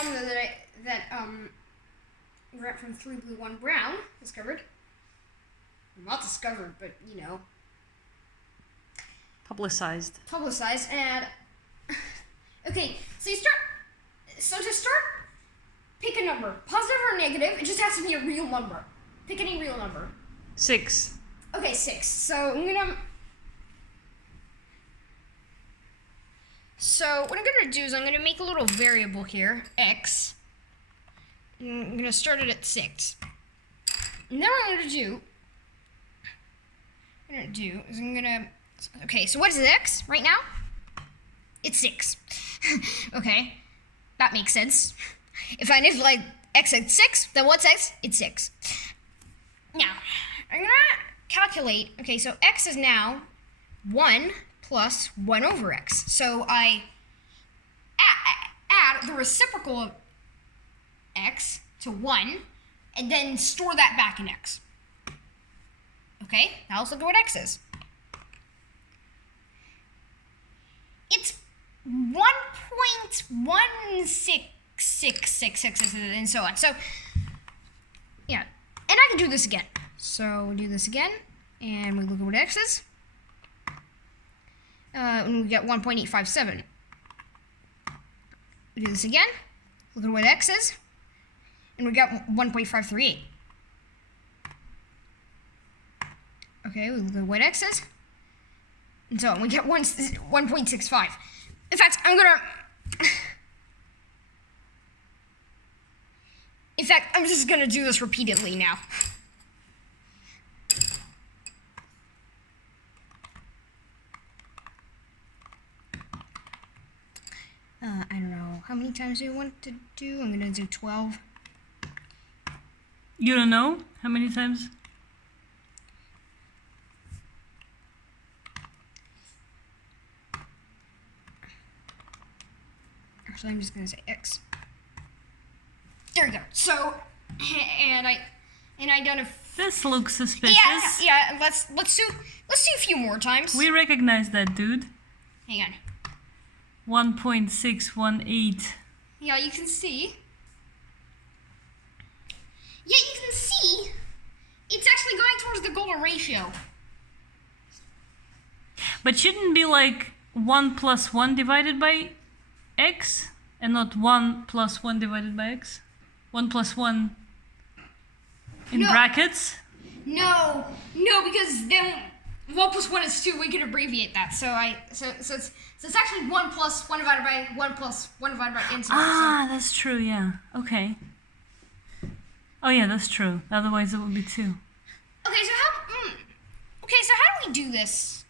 phenomenon that Rat from 3 Blue 1 Brown discovered. Not discovered, but you know, Publicized. And okay, so to start, pick a number, positive or negative. It just has to be a real number. Pick any real number. 6. Okay, 6. So what I'm gonna do is I'm gonna make a little variable here, x. I'm gonna start it at 6. And then what I'm gonna do is okay, so what is x right now? It's 6. Okay, that makes sense. If I need like x at 6, then what's x? It's 6. Now, I'm gonna calculate, okay, so x is now 1 plus 1 over x. So I add the reciprocal of x to 1, and then store that back in x. Okay, now let's look at what x is. It's 1.16666 and so on. So, yeah, and I can do this again. So we do this again, and we look at what x is. And we get 1.857. We do this again. Look at what x is. And we got 1.538. Okay, we look at what x is. And so on. We get 1.65. In fact, I'm just gonna do this repeatedly now. I don't know. How many times do you want to do? I'm gonna do 12. You don't know how many times? Actually, I'm just gonna say x. There we go. So, and I done a. This looks suspicious. Yeah. Let's do a few more times. We recognize that, dude. Hang on. 1.618. Yeah, you can see. Yeah, you can see. It's actually going towards the golden ratio. But shouldn't it be like 1 plus 1 divided by x, and not 1 plus 1 divided by x? 1 plus 1 in brackets? No, because then 1 plus 1 is 2. We could abbreviate that. So it's actually 1 plus 1 divided by 1 plus 1 divided by n. That's true. Yeah. Okay. Oh yeah, that's true. Otherwise, it would be 2. Okay, so how do we do this?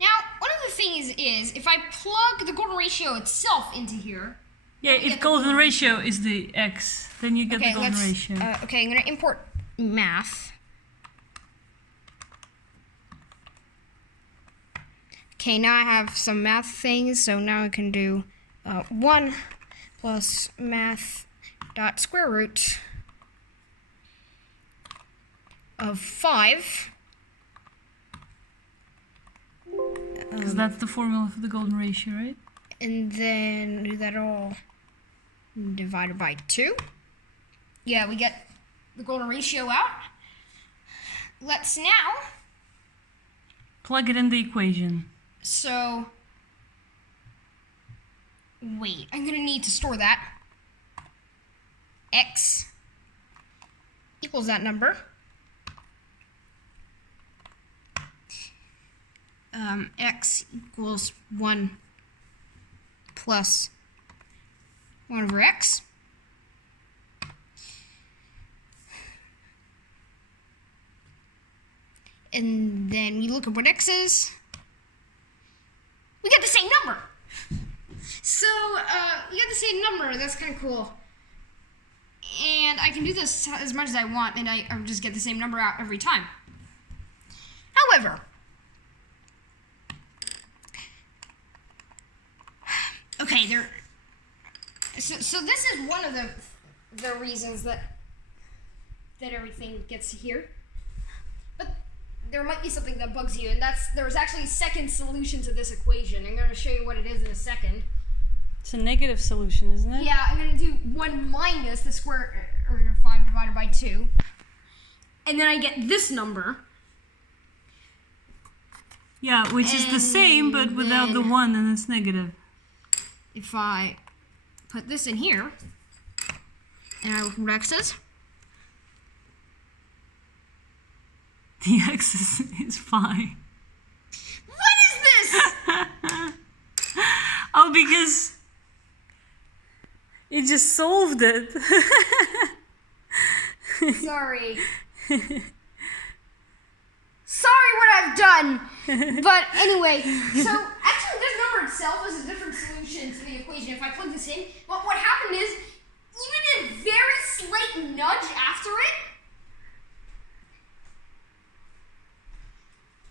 Now, one of the things is if I plug the golden ratio itself into here. Yeah, if golden ratio is the x, then you get the golden ratio. Okay, I'm gonna import math. Okay, now I have some math things, so now I can do 1 plus math dot square root of 5. Because that's the formula for the golden ratio, right? And then do that all divided by 2. Yeah, we get the golden ratio out. Let's now plug it in the equation. So, wait, I'm gonna need to store that. X equals that number. X equals 1 plus 1 over x. And then we look at what x is. We get the same number. So, we get the same number. That's kind of cool. And I can do this as much as I want, and I just get the same number out every time. However, okay, so this is one of the reasons that everything gets here. But there might be something that bugs you, and there's actually a second solution to this equation. I'm going to show you what it is in a second. It's a negative solution, isn't it? Yeah, I'm going to do 1 minus the square root of 5 divided by 2. And then I get this number. Yeah, which is the same, but without the 1, and it's negative. If I put this in here, and I look what x is. The x is 5. What is this? Oh, because it just solved it. Sorry. Sorry what I've done. But anyway, so actually this number itself is a different solution to the equation. If I plug this in, but what happened is, even a very slight nudge after it,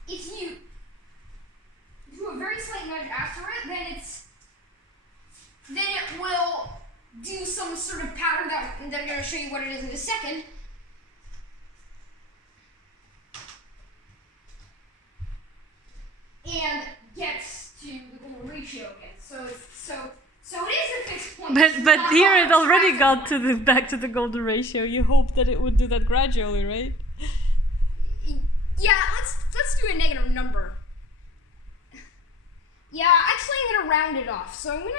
if you do a very slight nudge after it, then it will do some sort of pattern that I'm going to show you what it is in a second. And gets to the golden ratio again. So it is a fixed point. But here it already got to back to the golden ratio. You hope that it would do that gradually, right? Yeah, let's do a negative number. Yeah, actually I'm gonna round it off. So I'm gonna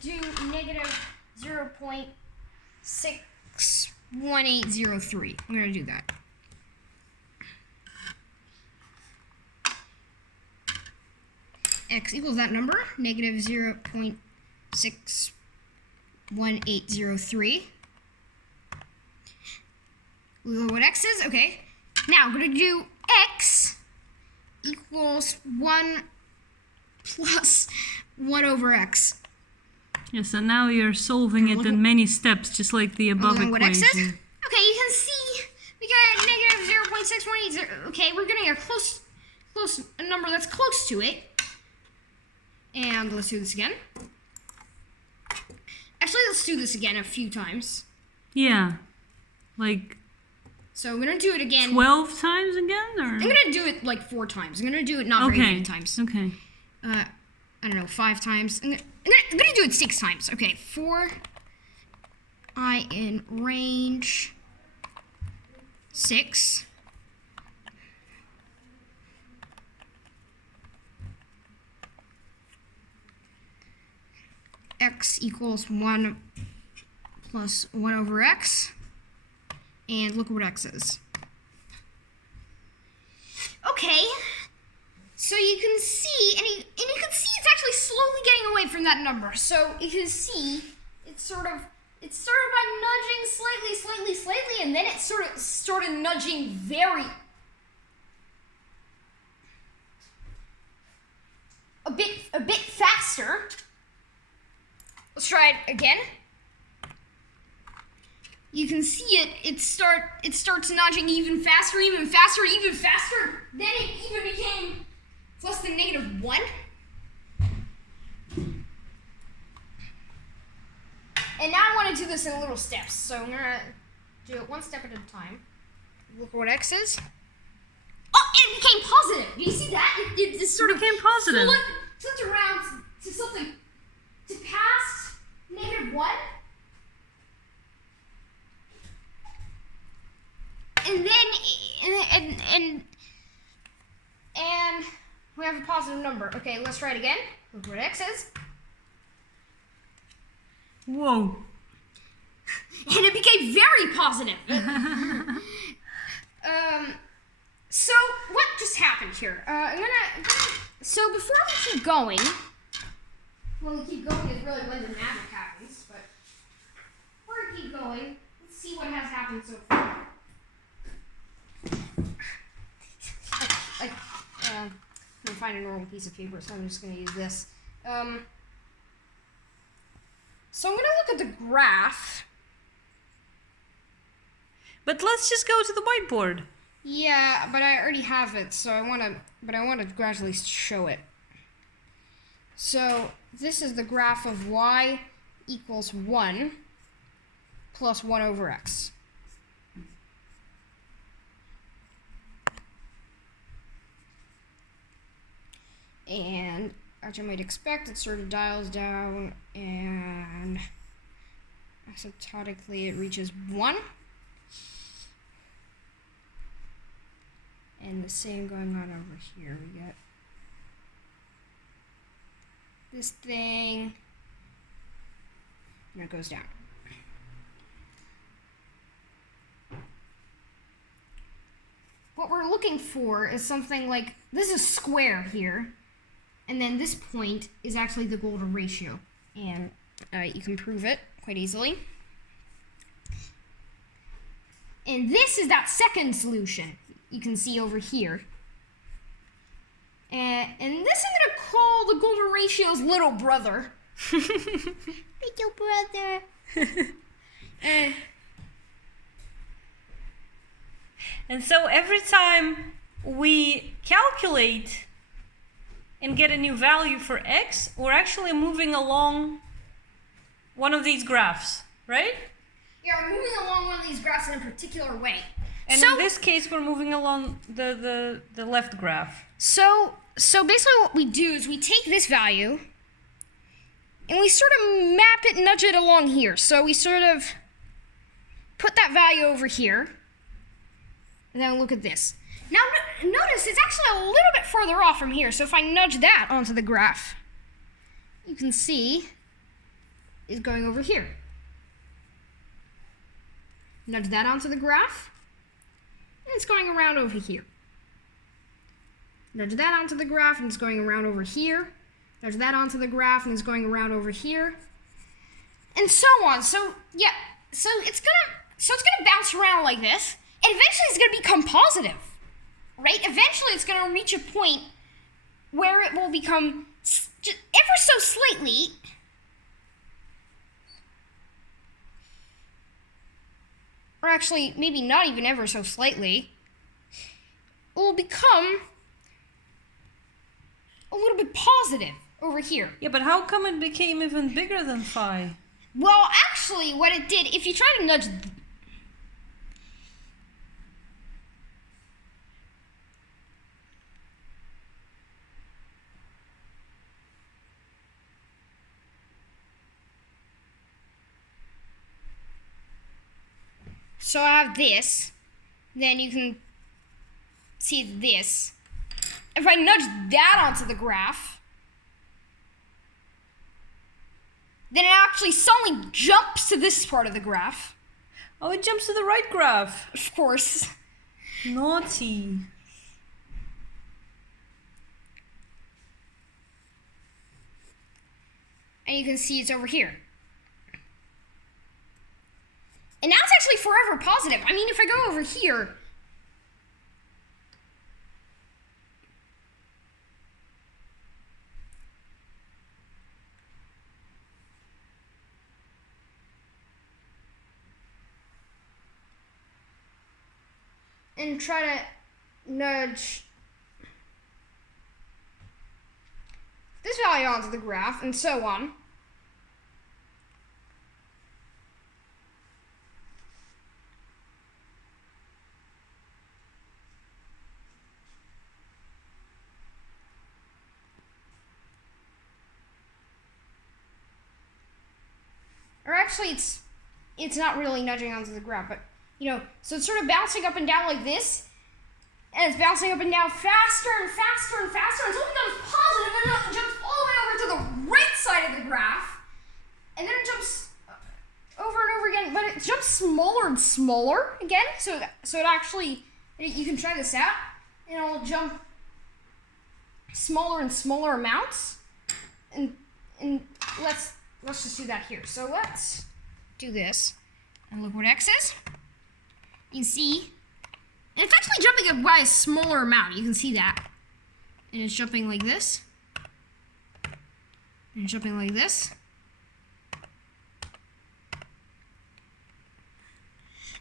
do negative 0.61803. I'm gonna do that. X equals that number, negative 0.61803. We know what x is, okay. Now I'm going to do x equals 1 plus 1 over x. Yes, and now you're solving it in many steps, just like the above equation. What x is? Okay, you can see we got negative 0.6180. Okay, we're getting a a number that's close to it. And let's do this again. Actually, let's do this again a few times. Yeah, like. So I'm gonna do it again. 12 times again, or? I'm gonna do it like 4 times. I'm gonna do it not very many times. Okay. I don't know, 5 times. I'm gonna do it 6 times. Okay, 4. I in range 6. X equals 1 plus 1 over x. And look what x is. Okay. So you can see, and you can see it's actually slowly getting away from that number. So you can see it started by nudging slightly, and then it started nudging a bit faster. Let's try it again. You can see it starts nudging even faster. Then it even became plus than negative 1. And now I want to do this in little steps. So I'm gonna do it 1 step at a time. Look what x is. Oh, it became positive. Do you see that? It sort of became positive. Flipped around to something to past negative 1. And then, and we have a positive number. Okay, let's try it again. Look what x is. Whoa. And it became very positive. So what just happened here? So before we keep going, is really when the magic happens, but before we keep going, let's see what has happened so far. I'm gonna find a normal piece of paper, so I'm just gonna use this. So I'm gonna look at the graph. But let's just go to the whiteboard. Yeah, but I already have it, so I want to gradually show it. So this is the graph of y equals 1 plus 1 over x. And as you might expect, it sort of dials down and asymptotically it reaches 1. And the same going on over here. We get this thing, and it goes down. What we're looking for is something like, this is square here, and then this point is actually the golden ratio, and you can prove it quite easily. And this is that second solution you can see over here. And this I'm going to call the golden ratio's little brother. Little brother. And so every time we calculate and get a new value for x, we're actually moving along one of these graphs, right? Yeah, we're moving along one of these graphs in a particular way. And in this case, we're moving along the left graph. So basically what we do is we take this value and we sort of map it, nudge it along here. So we sort of put that value over here, and then look at this. Now notice it's actually a little bit further off from here. So if I nudge that onto the graph, you can see it's going over here. Nudge that onto the graph, and it's going around over here. Nudge that onto the graph, and it's going around over here. Nudge that onto the graph, and it's going around over here, and so on. So yeah, so it's gonna bounce around like this, and eventually it's gonna become positive, right? Eventually it's gonna reach a point where it will become just ever so slightly. Or actually, maybe not even ever so slightly, it will become a little bit positive over here. Yeah, but how come it became even bigger than phi? Well, actually, what it did, if you try to nudge... So I have this, then you can see this. If I nudge that onto the graph, then it actually suddenly jumps to this part of the graph. Oh, it jumps to the right graph. Of course. Naughty. And you can see it's over here. And now it's actually forever positive. I mean, if I go over here, and try to nudge this value onto the graph, and so on. Or actually, it's not really nudging onto the graph, but, you know, so it's sort of bouncing up and down like this, and it's bouncing up and down faster and faster and faster until it becomes positive, and then it jumps all the way over to the right side of the graph, and then it jumps over and over again, but it jumps smaller and smaller again, so it actually, you can try this out, and it'll jump smaller and smaller amounts, and let's just do that here. So let's do this, and look what x is. You can see, and it's actually jumping by a smaller amount. You can see that. And it's jumping like this. And it's jumping like this.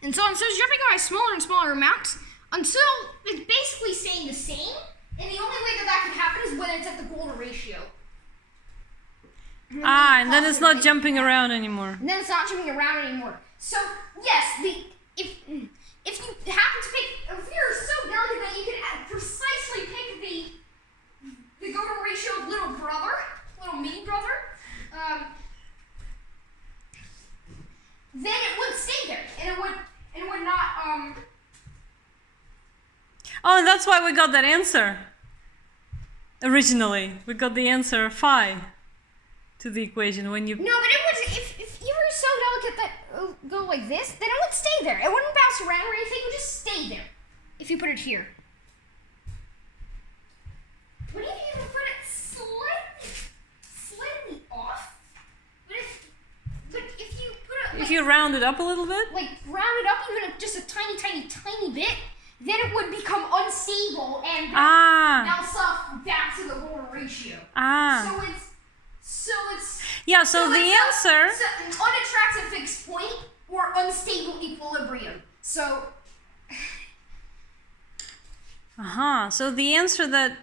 And so on. So it's jumping by smaller and smaller amounts until it's basically staying the same. And the only way that can happen is when it's at the golden ratio. And then it's not jumping around anymore. And then it's not jumping around anymore. So yes, if you happen to pick, if you're so delicate that you can precisely pick the the golden ratio of little brother, little mini brother, then it would stay there, and it would not. Oh, and that's why we got that answer. Originally, we got the answer phi to the equation when you. No, but it was if you were so delicate that go like this, then it would stay there. It wouldn't bounce around or anything. It would just stay there. If you put it here. What if you put it slightly off? But if you put it If you round it up a little bit. like round it up even just a tiny bit, then it would become unstable and bounce off back to the golden ratio. So it's Yeah, so the answer. an unattractive fixed point or unstable equilibrium. So. So the answer that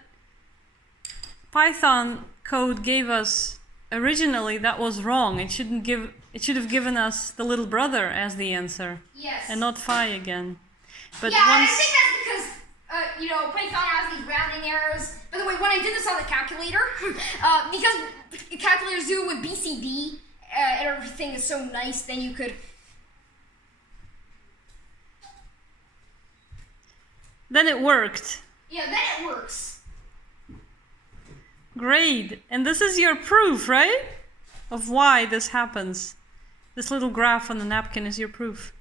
Python code gave us originally, that was wrong. It should have given us the little brother as the answer. Yes. And not phi again. But yeah, once I think that's because Python has these rounding errors. By the way, when I did this on the calculator, because calculators do it with BCD and everything is so nice, then you could. then it worked. Yeah, then it works. Great. And this is your proof, right? Of why this happens. This little graph on the napkin is your proof.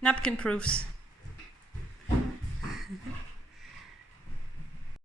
Napkin proofs.